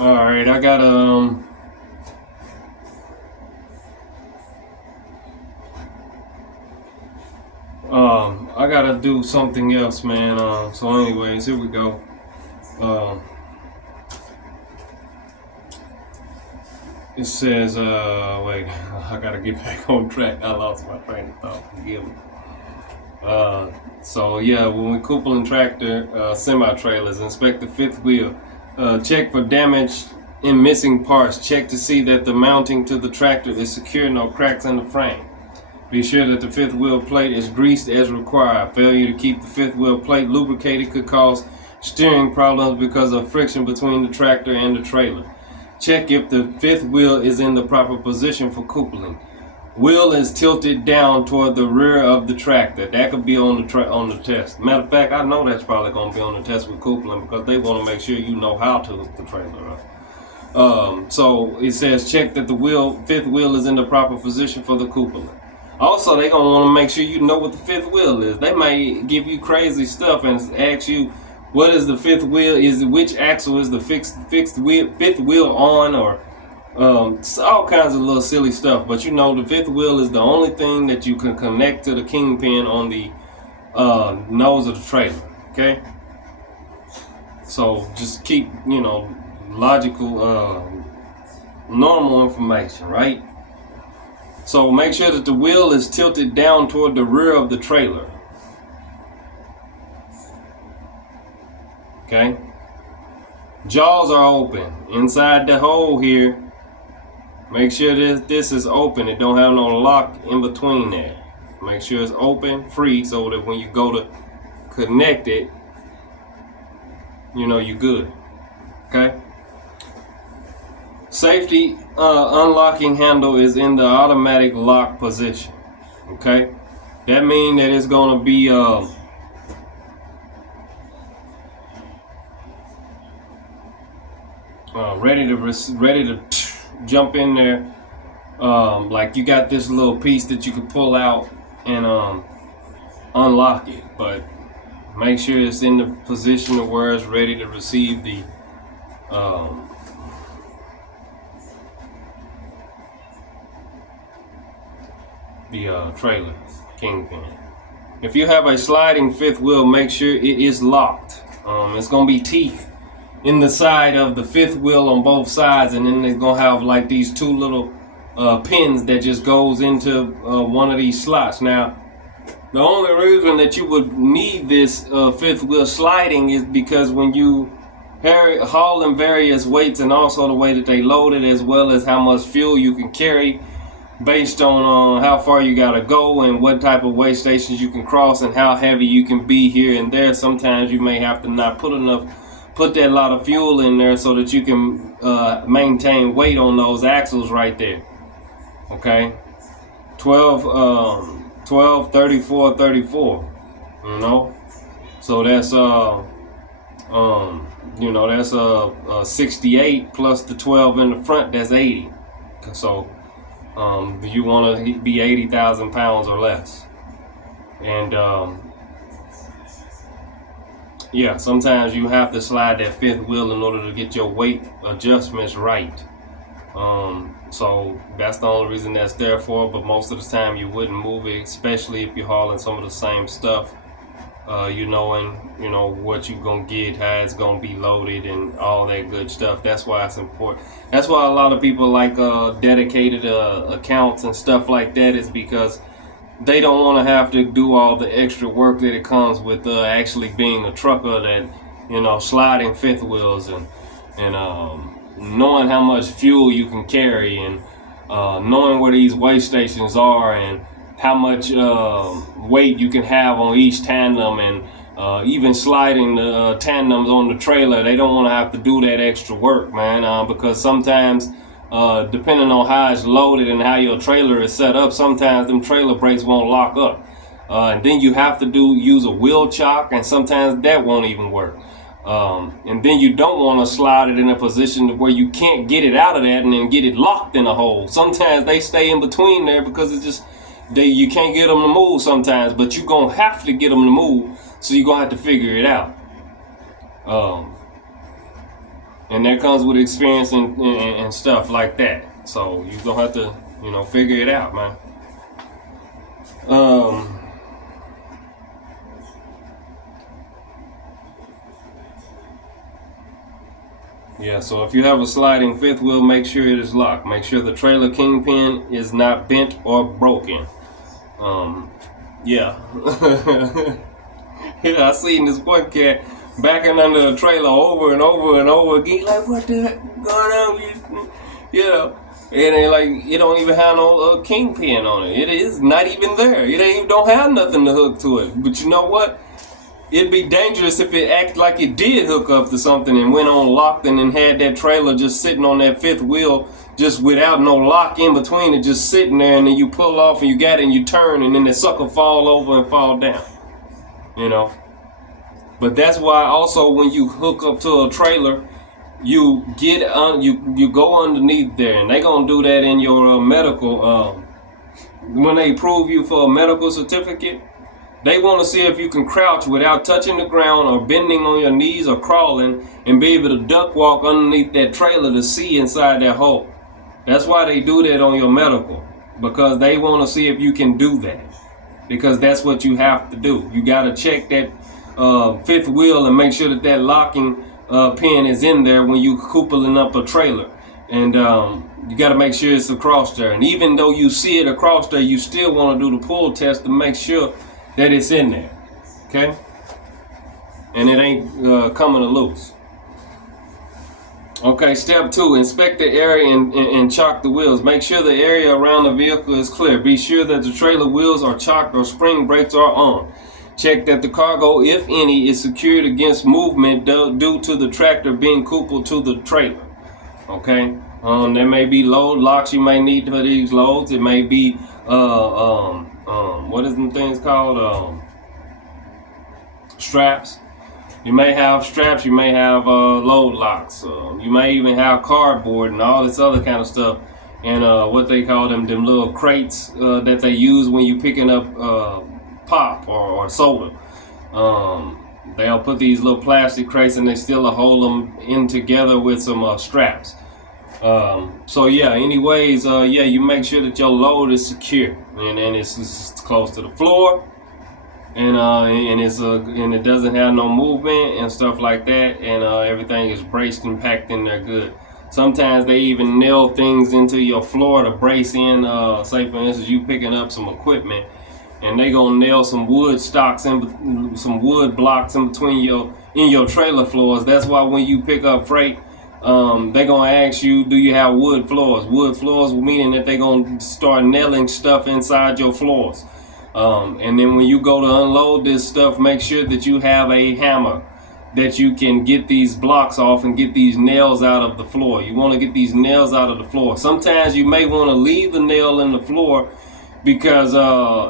All right, I gotta do something else, man. So anyways, here we go. Um, it says, wait, I gotta get back on track. I lost my train of thought. Forgive me. So yeah, when we coupling tractor semi trailers, inspect the fifth wheel. Check for damage and missing parts. Check to see that the mounting to the tractor is secure, no cracks in the frame. Be sure that the fifth wheel plate is greased as required. Failure to keep the fifth wheel plate lubricated could cause steering problems because of friction between the tractor and the trailer. Check if the fifth wheel is in the proper position for coupling. Wheel is tilted down toward the rear of the tractor. That could be on the test. Matter of fact, I know that's probably going to be on the test with coupling because they want to make sure you know how to hook the trailer up. So it says check that the fifth wheel is in the proper position for the coupling. Also, they're going to want to make sure you know what the fifth wheel is. They might give you crazy stuff and ask you, what is the fifth wheel? Which axle is the fifth wheel on? Or all kinds of little silly stuff. But you know, the fifth wheel is the only thing that you can connect to the kingpin on the nose of the trailer. Okay? So just keep, logical, normal information, right? So make sure that the wheel is tilted down toward the rear of the trailer. Okay? Jaws are open. Inside the hole here, make sure this is open. It don't have no lock in between there. Make sure it's open, free, so that when you go to connect it, you're good. Okay? Safety unlocking handle is in the automatic lock position. Okay, that means that it's gonna be ready to jump in there. Like you got this little piece that you can pull out and unlock it, but make sure it's in the position of where it's ready to receive the trailer kingpin. If you have a sliding fifth wheel, make sure it is locked. It's gonna be teeth in the side of the fifth wheel on both sides, and then they're gonna have like these two little pins that just goes into one of these slots. Now, the only reason that you would need this fifth wheel sliding is because when you hauling various weights, and also the way that they load it, as well as how much fuel you can carry, based on how far you gotta go and what type of weigh stations you can cross and how heavy you can be here and there. Sometimes you may have to not put that lot of fuel in there so that you can maintain weight on those axles right there. Okay, 12, 34, 34. So that's that's 68 plus the 12 in the front. That's 80. So you want to be 80,000 pounds or less. And sometimes you have to slide that fifth wheel in order to get your weight adjustments right. So that's the only reason that's there for, but most of the time you wouldn't move it, especially if you're hauling some of the same stuff, knowing what you're gonna get, how it's gonna be loaded, and all that good stuff. That's why it's important. That's why a lot of people like dedicated accounts and stuff like that, is because they don't want to have to do all the extra work that it comes with actually being a trucker, that sliding fifth wheels and knowing how much fuel you can carry, and knowing where these weigh stations are, and how much weight you can have on each tandem, and even sliding the tandems on the trailer. They don't want to have to do that extra work, man, because sometimes depending on how it's loaded and how your trailer is set up, sometimes them trailer brakes won't lock up, and then you have to use a wheel chock, and sometimes that won't even work. And then you don't want to slide it in a position where you can't get it out of that and then get it locked in a hole. Sometimes they stay in between there because it's just you can't get them to move sometimes, but you're gonna have to get them to move, so you're gonna have to figure it out. and that comes with experience and stuff like that. So you gonna have to, you know, figure it out, man. Yeah, so if you have a sliding fifth wheel, make sure it is locked. Make sure the trailer kingpin is not bent or broken. Yeah. Yeah, I seen this one cat backing under the trailer over and over and over again. Like, what the heck going on? You know, and it like it don't even have no kingpin on it. It is not even there. It ain't don't have nothing to hook to it. But you know what? It'd be dangerous if it acted like it did hook up to something and went on locked and then had that trailer just sitting on that fifth wheel just without no lock in between it, just sitting there, and then you pull off and you got it and you turn and then the sucker fall over and fall down. You know? But that's why also when you hook up to a trailer, you get you go underneath there, and they gonna do that in your medical when they approve you for a medical certificate. They want to see if you can crouch without touching the ground or bending on your knees or crawling and be able to duck walk underneath that trailer to see inside that hole. That's why they do that on your medical, because they want to see if you can do that, because that's what you have to do. You got to check that fifth wheel and make sure that that locking pin is in there when you coupling up a trailer. And you got to make sure it's across there. And even though you see it across there, you still want to do the pull test to make sure that it's in there, okay? And it ain't coming loose. Okay, step 2, inspect the area and chock the wheels. Make sure the area around the vehicle is clear. Be sure that the trailer wheels are chocked or spring brakes are on. Check that the cargo, if any, is secured against movement due to the tractor being coupled to the trailer, okay? There may be load locks you may need for these loads. It may be what is them things called? Straps. You may have straps. You may have load locks. You may even have cardboard and all this other kind of stuff. And what they call them little crates that they use when you picking up pop or soda. They'll put these little plastic crates and they still hold them in together with some straps. So yeah, anyways, yeah, you make sure that your load is secure and it's close to the floor, and it doesn't have no movement and stuff like that, and everything is braced and packed in there good. Sometimes they even nail things into your floor to brace in. Say for instance, you picking up some equipment, and they gonna nail some wood stocks and some wood blocks in between your trailer floors. That's why when you pick up freight, they're gonna ask you, do you have wood floors? Wood floors meaning that they're gonna start nailing stuff inside your floors. And then when you go to unload this stuff, make sure that you have a hammer that you can get these blocks off and get these nails out of the floor. You want to get these nails out of the floor. Sometimes you may want to leave the nail in the floor, because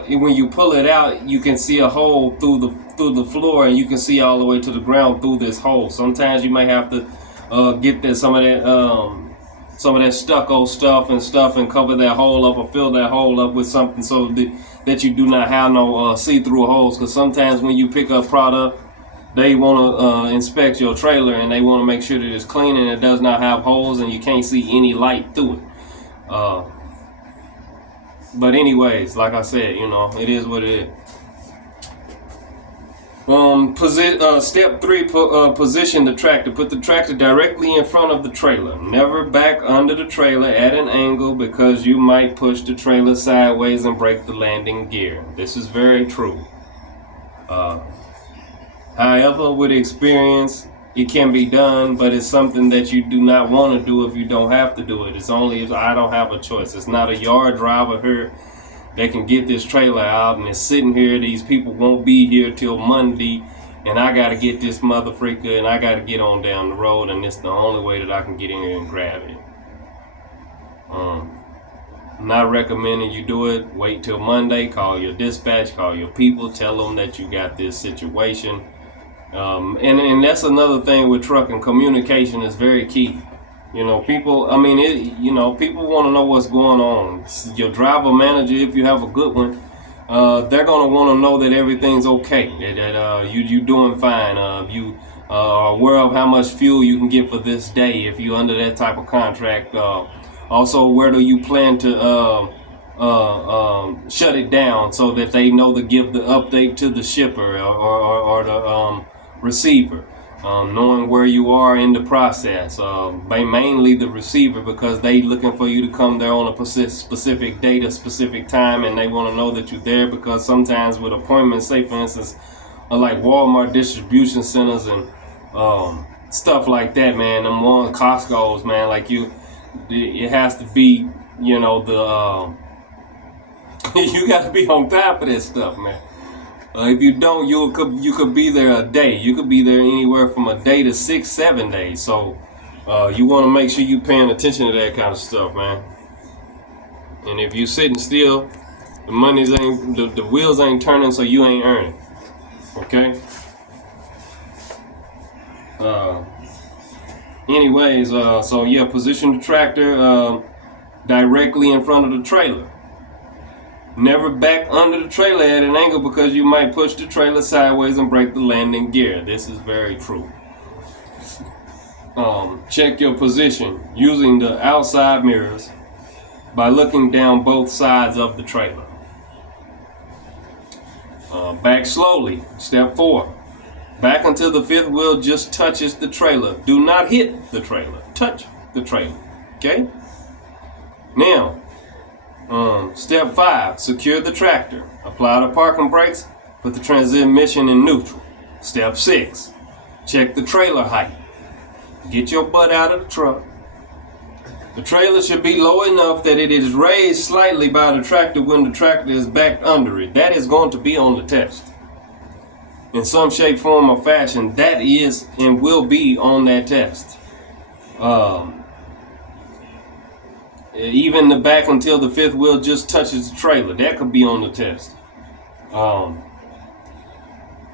when you pull it out, you can see a hole through the floor, and you can see all the way to the ground through this hole. Sometimes you may have to get some of that stucco stuff and cover that hole up or fill that hole up with something so that you do not have no see-through holes. Because sometimes when you pick up product, they want to inspect your trailer, and they want to make sure that it's clean and it does not have holes and you can't see any light through it. But anyways, like I said, you know, it is what it is. Step 3, position the tractor. Put the tractor directly in front of the trailer. Never back under the trailer at an angle, because you might push the trailer sideways and break the landing gear. This is very true. However, with experience, it can be done, but it's something that you do not want to do if you don't have to do it. It's only if I don't have a choice. It's not a yard driver here that can get this trailer out and it's sitting here. These people won't be here till Monday, and I got to get this mother freaker and I got to get on down the road, and it's the only way that I can get in here and grab it. I'm not recommending you do it. Wait till Monday. Call your dispatch, call your people, tell them that you got this situation. And that's another thing with trucking. Communication is very key. You know, people people want to know what's going on. Your driver manager, if you have a good one, they're going to want to know that everything's okay, that you doing fine. aware of how much fuel you can get for this day if you're under that type of contract. Also, where do you plan to shut it down so that they know to give the update to the shipper or the receiver. Knowing where you are in the process, mainly the receiver, because they looking for you to come there on a specific date, a specific time, and they want to know that you're there, because sometimes with appointments, say for instance, like Walmart distribution centers and stuff like that, man, them one Costco's, man, like it has to be, you know, the you got to be on top of this stuff, man. If you don't, you could be there a day. You could be there anywhere from a day to 6-7 days. So you want to make sure you paying attention to that kind of stuff, man. And if you sitting still, the money's ain't, the wheels ain't turning, so you ain't earning. Okay. Anyways, so yeah, position the tractor directly in front of the trailer. Never back under the trailer at an angle, because you might push the trailer sideways and break the landing gear. This is very true. Check your position using the outside mirrors by looking down both sides of the trailer. Back slowly. Step 4. Back until the fifth wheel just touches the trailer. Do not hit the trailer. Touch the trailer. Okay? Now, step 5, secure the tractor. Apply the parking brakes. Put the transmission in neutral. Step 6, check the trailer height. Get your butt out of the truck. The trailer should be low enough that it is raised slightly by the tractor when the tractor is backed under it. That is going to be on the test. In some shape, form, or fashion, that is and will be on that test. Even the back until the fifth wheel just touches the trailer, that could be on the test.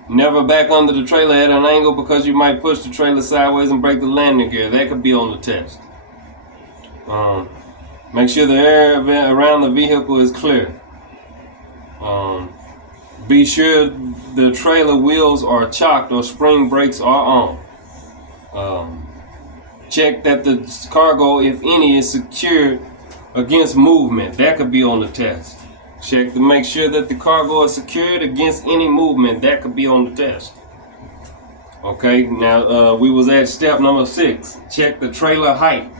Never back under the trailer at an angle, because you might push the trailer sideways and break the landing gear. That could be on the test. Make sure the air around the vehicle is clear. Be sure the trailer wheels are chocked or spring brakes are on. Check that the cargo, if any, is secured against movement. That could be on the test. Check to make sure that the cargo is secured against any movement. That could be on the test. Okay, now we was at step number 6. Check the trailer height.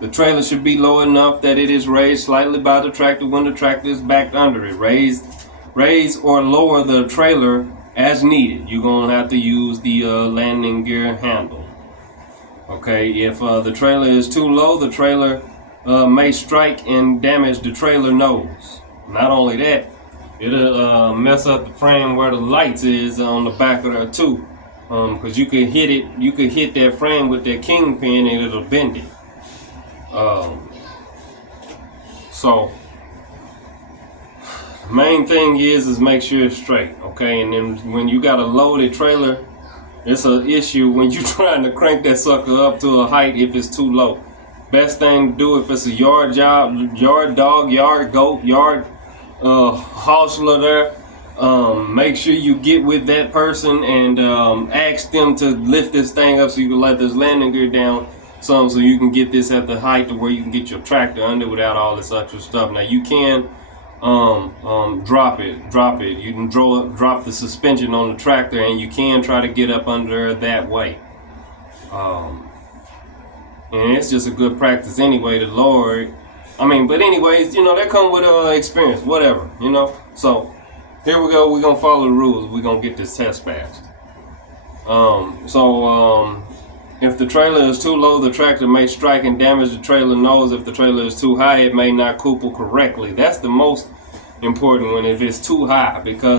The trailer should be low enough that it is raised slightly by the tractor when the tractor is backed under it. Raise or lower the trailer as needed. You're going to have to use the landing gear handle. Okay, if the trailer is too low, the trailer may strike and damage the trailer nose. Not only that, it'll mess up the frame where the lights is on the back of there too. Because you could hit that frame with that kingpin and it'll bend it. So the main thing is make sure it's straight, okay? And then when you got a loaded trailer, it's an issue when you're trying to crank that sucker up to a height if it's too low. Best thing to do if it's a yard job, yard dog, yard goat, yard hustler there, make sure you get with that person and ask them to lift this thing up so you can let this landing gear down some, so you can get this at the height to where you can get your tractor under without all this extra stuff. Now you can drop it. You can drop the suspension on the tractor, and you can try to get up under that way. And it's just a good practice anyway to lower it. But anyways, that come with experience, whatever, So here we go. We're gonna follow the rules. We're gonna get this test passed. If the trailer is too low, the tractor may strike and damage the trailer nose. If the trailer is too high, it may not couple correctly. That's the most important one, if it's too high, because